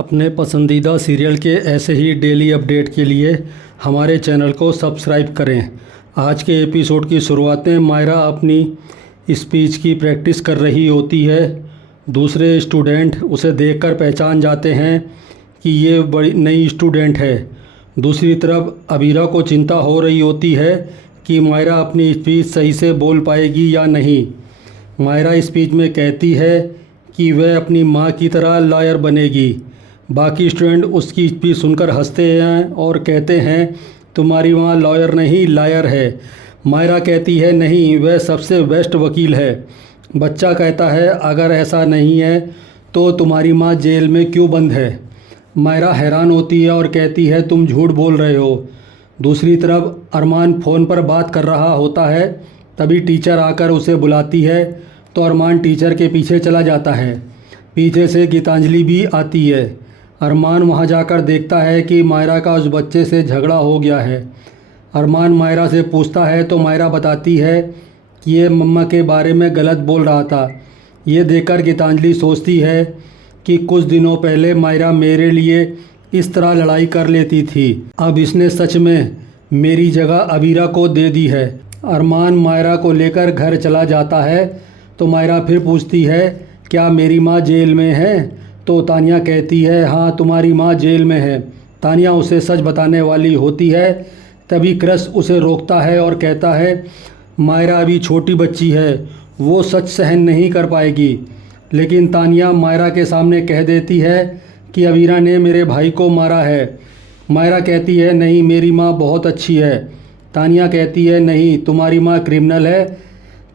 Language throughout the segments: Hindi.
अपने पसंदीदा सीरियल के ऐसे ही डेली अपडेट के लिए हमारे चैनल को सब्सक्राइब करें। आज के एपिसोड की शुरुआत में मायरा अपनी स्पीच की प्रैक्टिस कर रही होती है। दूसरे स्टूडेंट उसे देखकर पहचान जाते हैं कि ये बड़ी नई स्टूडेंट है। दूसरी तरफ अबीरा को चिंता हो रही होती है कि मायरा अपनी स्पीच सही से बोल पाएगी या नहीं। मायरा स्पीच में कहती है कि वह अपनी माँ की तरह लॉयर बनेगी। बाकी स्टूडेंट उसकी स्पीच सुनकर हंसते हैं और कहते हैं तुम्हारी माँ लॉयर नहीं लायर है। मायरा कहती है नहीं, वह सबसे बेस्ट वकील है। बच्चा कहता है अगर ऐसा नहीं है तो तुम्हारी माँ जेल में क्यों बंद है। मायरा हैरान होती है और कहती है तुम झूठ बोल रहे हो। दूसरी तरफ अरमान फ़ोन पर बात कर रहा होता है। तभी टीचर आकर उसे बुलाती है तो अरमान टीचर के पीछे चला जाता है। पीछे से गीतांजलि भी आती है। अरमान वहां जाकर देखता है कि मायरा का उस बच्चे से झगड़ा हो गया है। अरमान मायरा से पूछता है तो मायरा बताती है कि ये मम्मा के बारे में गलत बोल रहा था। ये देखकर गीतांजलि सोचती है कि कुछ दिनों पहले मायरा मेरे लिए इस तरह लड़ाई कर लेती थी, अब इसने सच में मेरी जगह अबीरा को दे दी है। अरमान मायरा को लेकर घर चला जाता है तो मायरा फिर पूछती है क्या मेरी माँ जेल में है। तो तानिया कहती है हाँ तुम्हारी माँ जेल में है। तानिया उसे सच बताने वाली होती है। तभी क्रश उसे रोकता है और कहता है मायरा अभी छोटी बच्ची है, वो सच सहन नहीं कर पाएगी। लेकिन तानिया मायरा के सामने कह देती है कि अबीरा ने मेरे भाई को मारा है। मायरा कहती है नहीं मेरी माँ बहुत अच्छी है। तानिया कहती है नहीं तुम्हारी माँ क्रिमिनल है।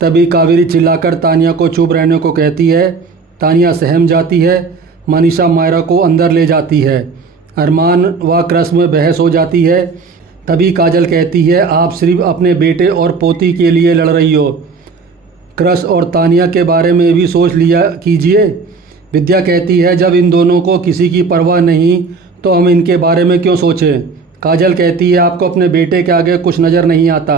तभी कावेरी चिल्लाकर तानिया को चुप रहने को कहती है। तानिया सहम जाती है। मनीषा मायरा को अंदर ले जाती है। अरमान व क्रश में बहस हो जाती है। तभी काजल कहती है आप सिर्फ अपने बेटे और पोती के लिए लड़ रही हो, क्रश और तानिया के बारे में भी सोच लिया कीजिए। विद्या कहती है जब इन दोनों को किसी की परवाह नहीं तो हम इनके बारे में क्यों सोचें। काजल कहती है आपको अपने बेटे के आगे कुछ नज़र नहीं आता।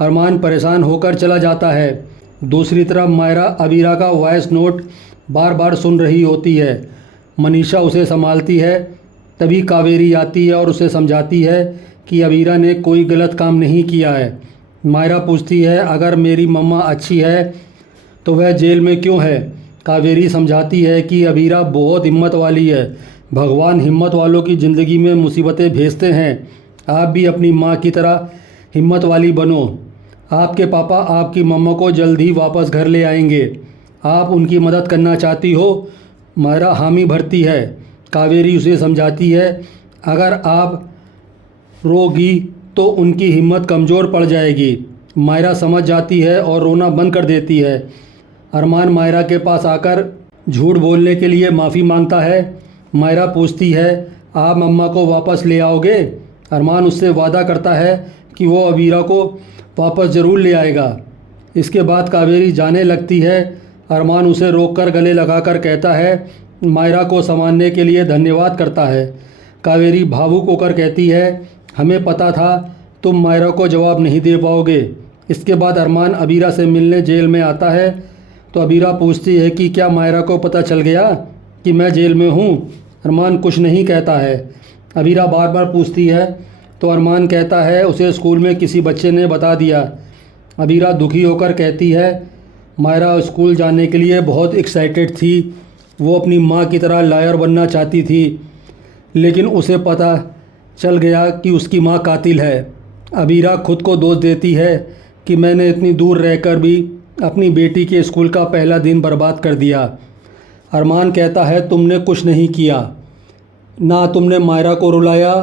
अरमान परेशान होकर चला जाता है। दूसरी तरफ मायरा अबीरा का वॉइस नोट बार बार सुन रही होती है। मनीषा उसे संभालती है। तभी कावेरी आती है और उसे समझाती है कि अबीरा ने कोई गलत काम नहीं किया है। मायरा पूछती है अगर मेरी मम्मा अच्छी है तो वह जेल में क्यों है। कावेरी समझाती है कि अबीरा बहुत हिम्मत वाली है, भगवान हिम्मत वालों की ज़िंदगी में मुसीबतें भेजते हैं। आप भी अपनी माँ की तरह हिम्मत वाली बनो। आपके पापा आपकी मम्मा को जल्द ही वापस घर ले आएंगे। आप उनकी मदद करना चाहती हो। मायरा हामी भरती है। कावेरी उसे समझाती है अगर आप रोगी तो उनकी हिम्मत कमज़ोर पड़ जाएगी। मायरा समझ जाती है और रोना बंद कर देती है। अरमान मायरा के पास आकर झूठ बोलने के लिए माफ़ी मांगता है। मायरा पूछती है आप मम्मा को वापस ले आओगे। अरमान उससे वादा करता है कि वो अबीरा को वापस ज़रूर ले आएगा। इसके बाद कावेरी जाने लगती है। अरमान उसे रोककर गले लगाकर कहता है मायरा को संभालने के लिए धन्यवाद करता है। कावेरी भावुक होकर कहती है हमें पता था तुम मायरा को जवाब नहीं दे पाओगे। इसके बाद अरमान अबीरा से मिलने जेल में आता है तो अबीरा पूछती है कि क्या मायरा को पता चल गया कि मैं जेल में हूँ। अरमान कुछ नहीं कहता है। अबीरा बार बार पूछती है तो अरमान कहता है उसे स्कूल में किसी बच्चे ने बता दिया। अबीरा दुखी होकर कहती है मायरा स्कूल जाने के लिए बहुत एक्साइटेड थी। वो अपनी माँ की तरह लॉयर बनना चाहती थी, लेकिन उसे पता चल गया कि उसकी माँ कातिल है। अबीरा खुद को दोष देती है कि मैंने इतनी दूर रहकर भी अपनी बेटी के स्कूल का पहला दिन बर्बाद कर दिया। अरमान कहता है तुमने कुछ नहीं किया, ना तुमने मायरा को रुलाया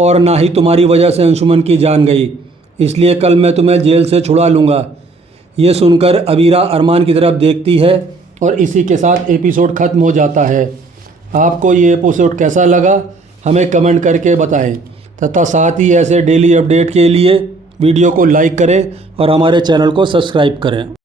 और ना ही तुम्हारी वजह से अंशुमन की जान गई, इसलिए कल मैं तुम्हें जेल से छुड़ा लूँगा। ये सुनकर अबीरा अरमान की तरफ देखती है और इसी के साथ एपिसोड ख़त्म हो जाता है। आपको ये एपिसोड कैसा लगा हमें कमेंट करके बताएं तथा साथ ही ऐसे डेली अपडेट के लिए वीडियो को लाइक करें और हमारे चैनल को सब्सक्राइब करें।